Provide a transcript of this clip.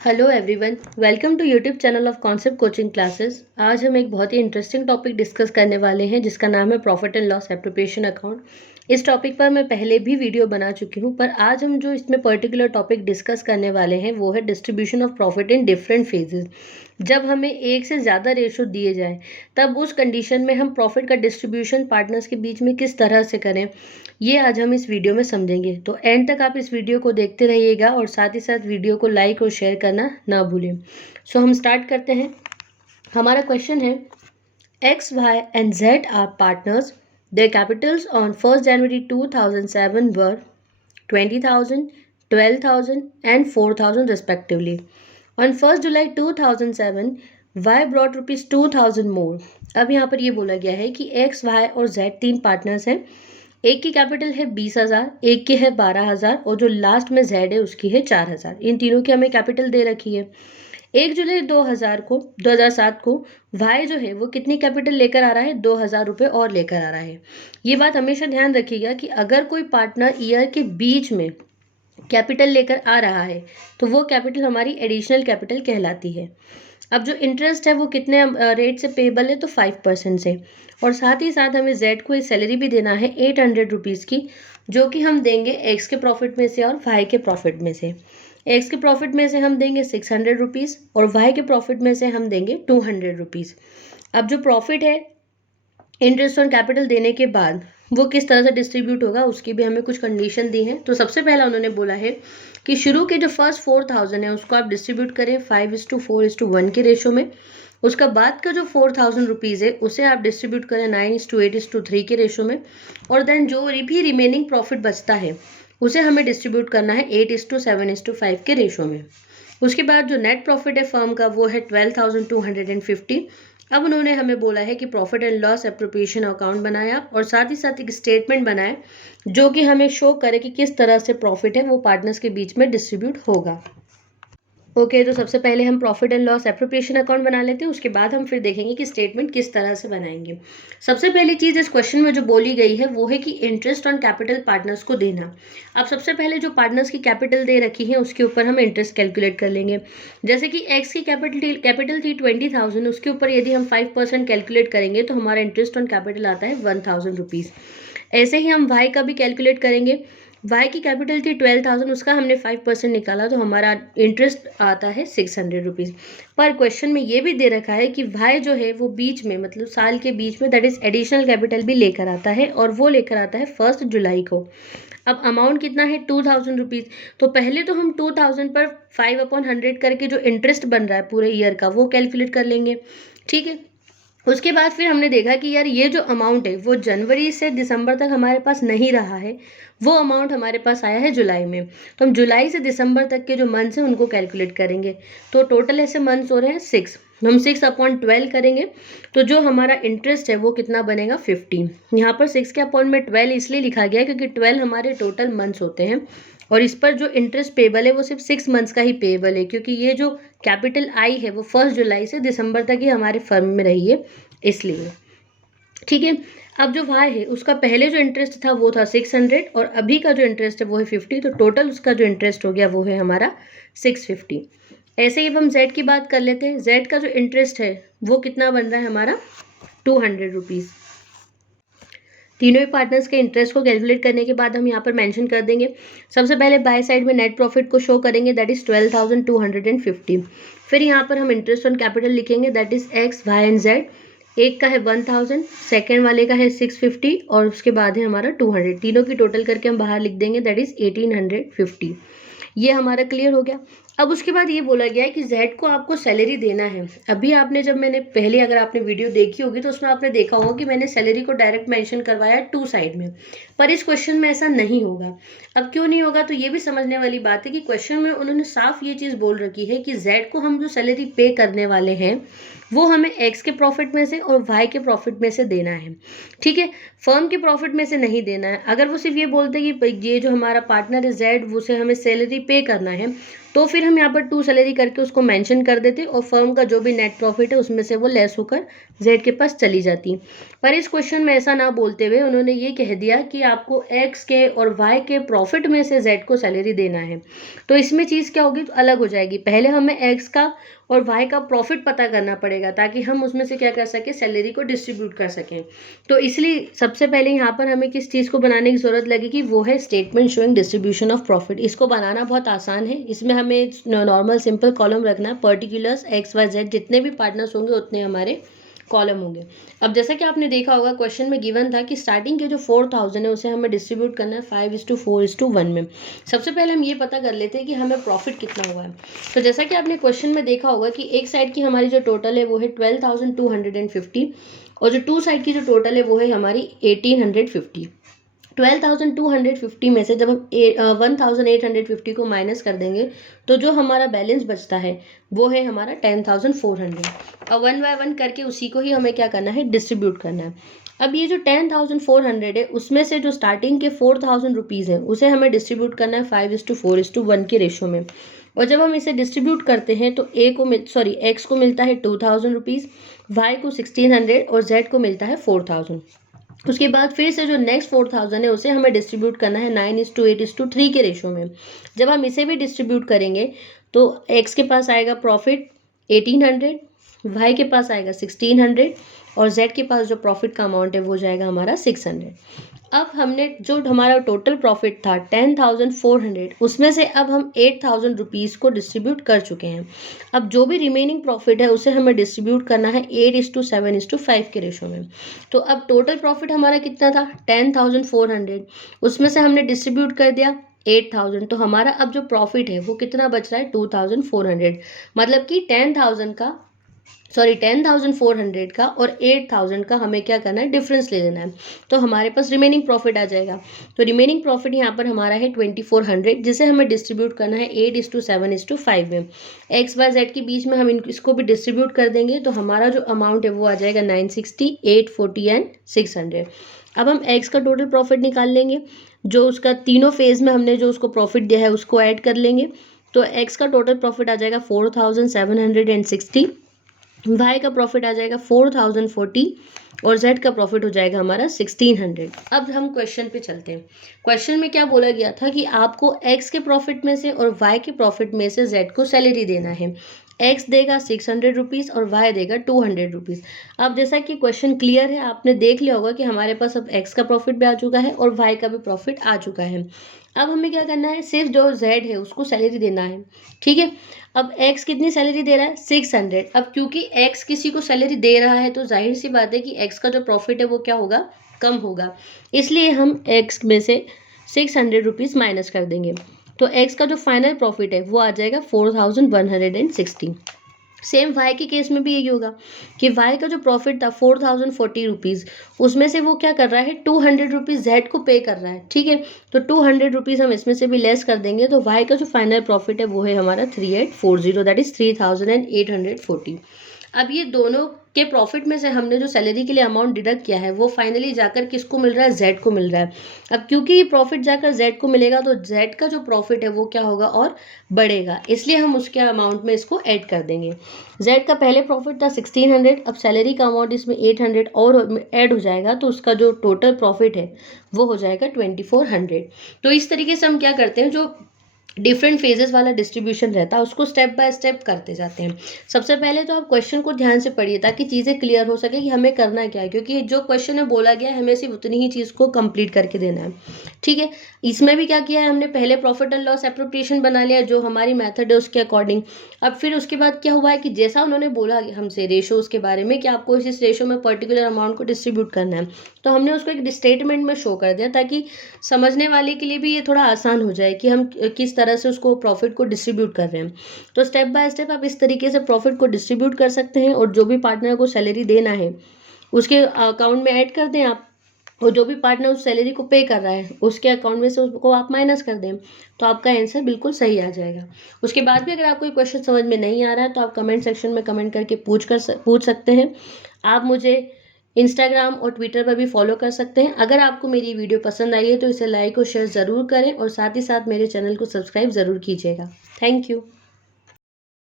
Hello everyone, welcome to YouTube channel of concept coaching classes. आज हम एक बहुत ही इंटरेस्टिंग टॉपिक डिस्कस करने वाले हैं जिसका नाम है profit and loss appropriation account. इस टॉपिक पर मैं पहले भी वीडियो बना चुकी हूं, पर आज हम जो इसमें पर्टिकुलर टॉपिक डिस्कस करने वाले हैं वो है distribution of profit in different phases. जब हमें एक से ज़्यादा रेशो दिए जाए तब उस कंडीशन में हम प्रॉफिट का डिस्ट्रीब्यूशन पार्टनर्स के बीच में किस तरह से करें, ये आज हम इस वीडियो में समझेंगे। तो एंड तक आप इस वीडियो को देखते रहिएगा और साथ ही साथ वीडियो को लाइक और शेयर करना ना भूलें। सो हम स्टार्ट करते हैं। हमारा क्वेश्चन है, X Y and Z are partners. Their capitals on 1 January 2007 were 20,000, 12,000 and 4,000 respectively. On 1 July 2007, Y brought rupees 2,000 more. अब यहाँ पर ये बोला गया है कि X, Y और Z तीन पार्टनर्स हैं। एक की कैपिटल है 20,000, एक की है 12,000 और जो लास्ट में Z है उसकी है 4,000। इन तीनों की हमें कैपिटल दे रखी है। 1 जुलाई 2007 को वाई जो है वो कितनी कैपिटल लेकर आ रहा है, 2,000 रुपये और लेकर आ रहा है। ये बात हमेशा ध्यान रखिएगा कि अगर कोई पार्टनर ईयर के बीच में कैपिटल लेकर आ रहा है तो वो कैपिटल हमारी एडिशनल कैपिटल कहलाती है। अब जो इंटरेस्ट है वो कितने रेट से पेबल है, तो 5% से। और साथ ही साथ हमें जेड को सैलरी भी देना है 800 रुपीज़ की, जो कि हम देंगे एक्स के प्रॉफिट में से और वाई के प्रॉफिट में से। एक्स के प्रॉफिट में से हम देंगे 600 रुपीज़ और वाई के प्रॉफिट में से हम देंगे 200 रुपीज़। अब जो प्रॉफिट है इंटरेस्ट ऑन कैपिटल देने के बाद वो किस तरह से डिस्ट्रीब्यूट होगा उसकी भी हमें कुछ कंडीशन दी है। तो सबसे पहला उन्होंने बोला है कि शुरू के जो फर्स्ट 4,000 है उसको आप डिस्ट्रीब्यूट करें 5:4:1 के रेशो में। उसका बाद का जो 4,000 रुपीज़ है उसे आप डिस्ट्रीब्यूट करें 9:8:3 के रेशो में। और देन जो भी रिमेनिंग प्रॉफिट बचता है उसे हमें डिस्ट्रीब्यूट करना है 8:7:5 के रेशो में। उसके बाद जो नेट प्रॉफिट है फर्म का वो है 12,250। अब उन्होंने हमें बोला है कि profit and loss appropriation account बनाया और साथ ही साथ एक स्टेटमेंट बनाए जो कि हमें शो करे कि किस तरह से प्रॉफिट है वो पार्टनर्स के बीच में डिस्ट्रीब्यूट होगा। ओके, तो सबसे पहले हम profit and loss appropriation account बना लेते हैं, उसके बाद हम फिर देखेंगे कि स्टेटमेंट किस तरह से बनाएंगे। सबसे पहली चीज़ इस क्वेश्चन में जो बोली गई है वो है कि इंटरेस्ट ऑन कैपिटल पार्टनर्स को देना। अब सबसे पहले जो पार्टनर्स की कैपिटल दे रखी है उसके ऊपर हम इंटरेस्ट कैलकुलेट कर लेंगे। जैसे कि एक्स की कैपिटल थी 20,000, उसके ऊपर यदि हम 5% कैलकुलेट करेंगे तो हमारा इंटरेस्ट ऑन कैपिटल आता है 1,000 रुपीज़। ऐसे ही हम वाई का भी कैलकुलेट करेंगे। वाई की कैपिटल थी 12,000, उसका हमने 5% निकाला तो हमारा इंटरेस्ट आता है 600 रुपीज़। पर क्वेश्चन में ये भी दे रखा है कि वाई जो है वो बीच में मतलब साल के बीच में दैट इज एडिशनल कैपिटल भी लेकर आता है और वो लेकर आता है 1 जुलाई को। अब अमाउंट कितना है 2,000 रुपीज़। तो पहले तो हम 2,000 पर 5/100 करके जो इंटरेस्ट बन रहा है पूरे ईयर का वो कैलकुलेट कर लेंगे, ठीक है। उसके बाद फिर हमने देखा कि यार ये जो अमाउंट है वो जनवरी से दिसंबर तक हमारे पास नहीं रहा है, वो अमाउंट हमारे पास आया है जुलाई में। तो हम जुलाई से दिसंबर तक के जो मंथ्स हैं उनको कैलकुलेट करेंगे। तो टोटल ऐसे मंथ्स हो रहे हैं 6। हम 6/12 करेंगे तो जो हमारा इंटरेस्ट है वो कितना बनेगा 15। यहाँ पर 6 के अपॉन में 12 इसलिए लिखा गया क्योंकि 12 हमारे टोटल मंथ्स होते हैं और इस पर जो इंटरेस्ट पेबल है वो सिर्फ 6 मंथ्स का ही पेबल है, क्योंकि ये जो कैपिटल आई है वो 1 जुलाई से दिसंबर तक ही हमारे फर्म में रही है इसलिए, ठीक है। अब जो वाई है उसका पहले जो इंटरेस्ट था वो था 600 और अभी का जो इंटरेस्ट है वो है 50, तो टोटल उसका जो इंटरेस्ट हो गया वो है हमारा 650। ऐसे ही अब हम जेड की बात कर लेते हैं। जेड का जो इंटरेस्ट है वो कितना बन रहा है हमारा 200 रुपीज़। तीनों ही पार्टनर्स के इंटरेस्ट को कैलकुलेट करने के बाद हम यहाँ पर मेंशन कर देंगे। सबसे पहले बाय साइड में नेट प्रॉफिट को शो करेंगे दैट इज 12,250। फिर यहाँ पर हम इंटरेस्ट ऑन कैपिटल लिखेंगे that is X, Y and Z. एक का है 1,000, सेकेंड वाले का है 650 और उसके बाद है हमारा 200। तीनों की टोटल करके हम बाहर लिख देंगे दैट इज 1,850। ये हमारा क्लियर हो गया। अब उसके बाद ये बोला गया है कि जेड को आपको सैलरी देना है। अभी आपने जब मैंने पहले अगर आपने वीडियो देखी होगी तो उसमें आपने देखा होगा कि मैंने सैलरी को डायरेक्ट मेंशन करवाया 2 साइड में, पर इस क्वेश्चन में ऐसा नहीं होगा। अब क्यों नहीं होगा, तो ये भी समझने वाली बात है कि क्वेश्चन में उन्होंने साफ ये चीज़ बोल रखी है कि जेड को हम जो सैलरी पे करने वाले हैं वो हमें एक्स के प्रॉफिट में से और वाई के प्रॉफिट में से देना है, ठीक है। फर्म के प्रॉफिट में से नहीं देना है। अगर वो सिर्फ ये बोलते कि ये जो हमारा पार्टनर है जेड उसे हमें सैलरी पे करना है तो फिर हम यहाँ पर टू सैलरी करके उसको मेंशन कर देते और फर्म का जो भी नेट प्रॉफिट है उसमें से वो लेस होकर जेड के पास चली जाती। पर इस क्वेश्चन में ऐसा ना बोलते हुए उन्होंने ये कह दिया कि आपको एक्स के और वाई के प्रॉफिट में से जेड को सैलरी देना है। तो इसमें चीज़ क्या होगी, तो अलग हो जाएगी। पहले हमें एक्स का और वाई का प्रॉफिट पता करना पड़ेगा ताकि हम उसमें से क्या कर सकें, सैलरी को डिस्ट्रीब्यूट कर सकें। तो इसलिए सबसे पहले यहाँ पर हमें किस चीज़ को बनाने की ज़रूरत लगेगी, वो है statement showing distribution of profit. इसको बनाना बहुत आसान है। इसमें हमें नॉर्मल सिंपल कॉलम रखना है, पर्टिकुलर्स एक्स वाई जेड, जितने भी पार्टनर्स होंगे उतने हमारे कॉलम होंगे। अब जैसा कि आपने देखा होगा क्वेश्चन में गिवन था कि स्टार्टिंग के जो 4000 है उसे हमें डिस्ट्रीब्यूट करना है 5:4:1 में। सबसे पहले हम ये पता कर लेते हैं कि हमें प्रॉफिट कितना हुआ है। तो जैसा कि आपने क्वेश्चन में देखा होगा कि एक साइड की हमारी जो टोटल है वो है 12,250 और जो टू साइड की जो टोटल है वो है हमारी 1850। 12,250 में से जब हम 1,850 को माइनस कर देंगे तो जो हमारा बैलेंस बचता है वो है हमारा 10,400। और 1 बाय 1 करके उसी को ही हमें क्या करना है, डिस्ट्रीब्यूट करना है। अब ये जो 10,400 है उसमें से जो स्टार्टिंग के 4,000 रुपीज़ है उसे हमें डिस्ट्रीब्यूट करना है 5:4:1 के रेशो में। और जब हम इसे डिस्ट्रीब्यूट करते हैं तो एक्स को मिलता है 2,000 रुपीज़, वाई को 1,600 और जेड को मिलता है 4,000। उसके बाद फिर से जो नेक्स्ट 4,000 है उसे हमें डिस्ट्रीब्यूट करना है 9:8:3 के रेशो में। जब हम इसे भी डिस्ट्रीब्यूट करेंगे तो एक्स के पास आएगा प्रॉफिट 1,800, वाई के पास आएगा 1,600 और जेड के पास जो प्रॉफिट का अमाउंट है वो जाएगा हमारा 600। अब हमने जो हमारा टोटल प्रॉफिट था 10,400 उसमें से अब हम 8,000 रुपीज़ को डिस्ट्रीब्यूट कर चुके हैं। अब जो भी रिमेनिंग प्रॉफिट है उसे हमें डिस्ट्रीब्यूट करना है 8:7:5 के रेशो में। तो अब टोटल प्रॉफिट हमारा कितना था 10,400, उसमें से हमने डिस्ट्रीब्यूट कर दिया 8,000, तो हमारा अब जो प्रॉफिट है वो कितना बच रहा है 2,400। मतलब कि 10,400 का और 8,000 का हमें क्या करना है, डिफरेंस ले लेना है। तो हमारे पास रिमेनिंग प्रॉफिट आ जाएगा। तो रिमेनिंग प्रॉफिट यहाँ पर हमारा है 2,400 जिसे हमें डिस्ट्रीब्यूट करना है 8:7:5 में। एक्स वाई जेड के बीच में हम इसको भी डिस्ट्रीब्यूट कर देंगे तो हमारा जो अमाउंट है वो आ जाएगा 960, 840 एंड 600। अब हम एक्स का टोटल प्रॉफिट निकाल लेंगे, जो उसका तीनों फेज में हमने जो उसको प्रॉफिट दिया है उसको ऐड कर लेंगे। तो एक्स का टोटल प्रॉफिट आ जाएगा 4,760, वाई का प्रॉफिट आ जाएगा 4,040 और जेड का प्रॉफिट हो जाएगा हमारा 1,600। अब हम क्वेश्चन पे चलते हैं। क्वेश्चन में क्या बोला गया था कि आपको एक्स के प्रॉफिट में से और वाई के प्रॉफिट में से जेड को सैलरी देना है। एक्स देगा 600 रुपीज़ और वाई देगा 200 रुपीज़। अब जैसा कि क्वेश्चन क्लियर है, आपने देख लिया होगा कि हमारे पास अब एक्स का प्रॉफिट भी आ चुका है और वाई का भी प्रॉफिट आ चुका है। अब हमें क्या करना है, सिर्फ जो जेड है उसको सैलरी देना है। ठीक है, अब एक्स कितनी सैलरी दे रहा है 600। अब क्योंकि एक्स किसी को सैलरी दे रहा है तो जाहिर सी बात है कि एक्स का जो प्रॉफिट है वो क्या होगा, कम होगा। इसलिए हम एक्स में से 600 रुपीज़ माइनस कर देंगे। तो एक्स का जो फाइनल प्रॉफिट है वो आ जाएगा 4,160। सेम वाई के केस में भी यही होगा कि वाई का जो प्रॉफिट था 4,040 रुपीज़, उसमें से वो क्या कर रहा है 200 रुपीज़ जेड को पे कर रहा है। ठीक है, तो 200 रुपीज़ हम इसमें से भी लेस कर देंगे तो वाई का जो फाइनल प्रॉफिट है वो है हमारा 3,840, दैट इज 3,840। अब ये दोनों के प्रॉफिट में से हमने जो सैलरी के लिए अमाउंट डिडक्ट किया है वो फाइनली जाकर किसको मिल रहा है, जेड को मिल रहा है। अब क्योंकि ये प्रॉफिट जाकर जेड को मिलेगा तो जेड का जो प्रॉफिट है वो क्या होगा, और बढ़ेगा, इसलिए हम उसके अमाउंट में इसको ऐड कर देंगे। जेड का पहले प्रॉफिट था 1,600, अब सैलरी का अमाउंट इसमें 800 और ऐड हो जाएगा तो उसका जो टोटल प्रॉफिट है वो हो जाएगा 2,400। तो इस तरीके से हम क्या करते हैं, जो डिफरेंट फेजेस वाला डिस्ट्रीब्यूशन रहता है उसको स्टेप बाय स्टेप करते जाते हैं। सबसे पहले तो आप क्वेश्चन को ध्यान से पढ़िए ताकि चीज़ें क्लियर हो सके कि हमें करना क्या है, क्योंकि जो क्वेश्चन में बोला गया है हमें सिर्फ उतनी ही चीज़ को कंप्लीट करके देना है। ठीक है, इसमें भी क्या किया है हमने, पहले प्रॉफिट एंड लॉस एप्रोप्रिएशन बना लिया जो हमारी मेथड है उसके अकॉर्डिंग। अब फिर उसके बाद क्या हुआ है कि जैसा उन्होंने बोला हमसे रेशोज के बारे में कि आपको इस रेशो में पर्टिकुलर अमाउंट को डिस्ट्रीब्यूट करना है, तो हमने उसको एक स्टेटमेंट में शो कर दिया ताकि समझने वाले के लिए भी ये थोड़ा आसान हो जाए कि हम किस तरह से उसको प्रॉफिट को डिस्ट्रीब्यूट कर रहे हैं। तो स्टेप बाय स्टेप आप इस तरीके से प्रॉफिट को डिस्ट्रीब्यूट कर सकते हैं और जो भी पार्टनर को सैलरी देना है उसके अकाउंट में ऐड कर दें आप, और जो भी पार्टनर उस सैलरी को पे कर रहा है उसके अकाउंट में से उसको आप माइनस कर दें, तो आपका आंसर बिल्कुल सही आ जाएगा। उसके बाद भी अगर आपको कोई क्वेश्चन समझ में नहीं आ रहा है तो आप कमेंट सेक्शन में कमेंट करके पूछ सकते हैं। आप मुझे इंस्टाग्राम और ट्विटर पर भी फॉलो कर सकते हैं। अगर आपको मेरी वीडियो पसंद आई है तो इसे लाइक और शेयर ज़रूर करें और साथ ही साथ मेरे चैनल को सब्सक्राइब ज़रूर कीजिएगा। Thank you.